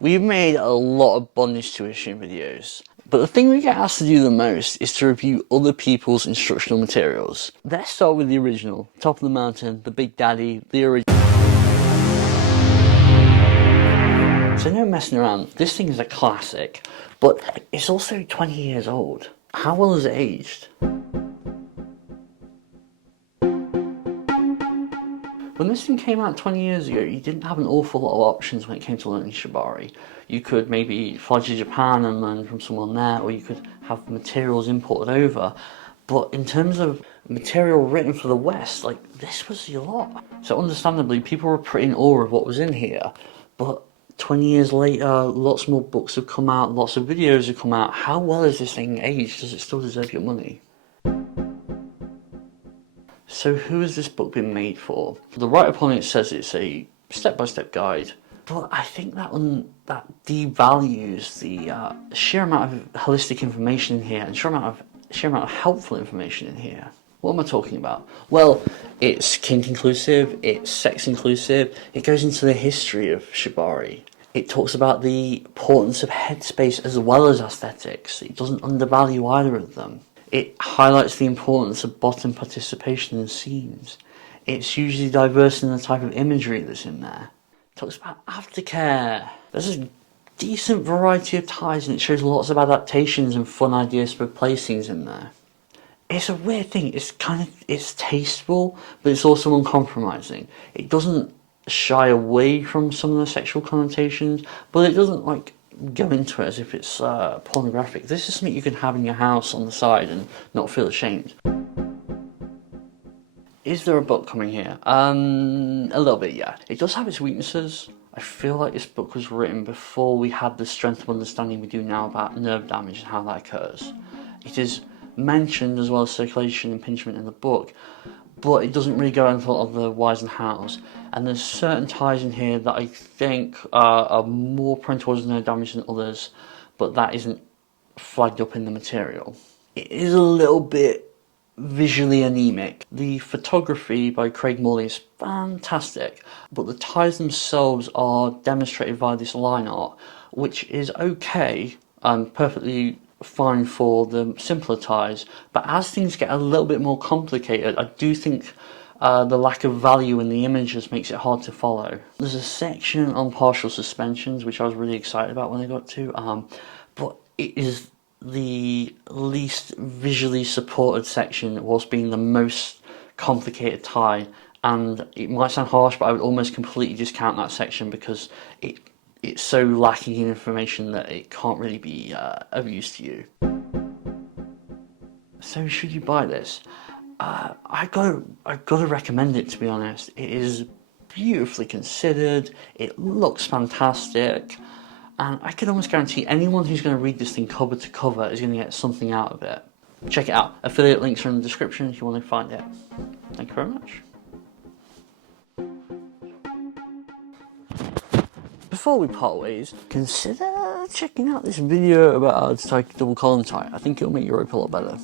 We've made a lot of bondage tuition videos, but the thing we get asked to do the most is to review other people's instructional materials. Let's start with the original, Top of the Mountain, the Big Daddy, the original. So no messing around, this thing is a classic, but it's also 20 years old. How well has it aged? When this thing came out 20 years ago, you didn't have an awful lot of options when it came to learning shibari. You could maybe fly to Japan and learn from someone there, or you could have materials imported over. But in terms of material written for the West, like, this was a lot. So understandably, people were pretty in awe of what was in here. But 20 years later, lots more books have come out, lots of videos have come out. How well is this thing aged? Does it still deserve your money? So who has this book been made for? The right opponent says it's a step-by-step guide, but I think that devalues the sheer amount of holistic information in here and sheer amount of helpful information in here. What am I talking about? Well, it's kink inclusive, it's sex inclusive, it goes into the history of shibari. It talks about the importance of headspace as well as aesthetics. It doesn't undervalue either of them. It highlights the importance of bottom participation in scenes. It's usually diverse in the type of imagery that's in there. It talks about aftercare. There's a decent variety of ties and it shows lots of adaptations and fun ideas for play scenes in there. It's a weird thing, it's tasteful, but it's also uncompromising. It doesn't shy away from some of the sexual connotations, but it doesn't go into it as if it's pornographic. This is something you can have in your house on the side and not feel ashamed. Is there a book coming here? A little bit, yeah. It does have its weaknesses. I feel like this book was written before we had the strength of understanding we do now about nerve damage and how that occurs. It is mentioned as well as circulation impingement in the book, but it doesn't really go into a lot of the whys and hows. And there's certain ties in here that I think are more prone towards nerve damage than others, but that isn't flagged up in the material. It is a little bit visually anemic. The photography by Craig Morley is fantastic, but the ties themselves are demonstrated via this line art, which is okay and perfectly fine for the simpler ties, but as things get a little bit more complicated, I do think the lack of value in the images makes it hard to follow. There's a section on partial suspensions which I was really excited about when I got to, but it is the least visually supported section whilst being the most complicated tie, and it might sound harsh, but I would almost completely discount that section because it's so lacking in information that it can't really be of use to you. So should you buy this? I gotta recommend it, to be honest. It is beautifully considered, it looks fantastic, and I can almost guarantee anyone who's going to read this thing cover to cover is going to get something out of it. Check it out. Affiliate links are in the description if you want to find it. Thank you very much. Before we part ways, consider checking out this video about how to tie double column tie. I think it'll make your rope a lot better.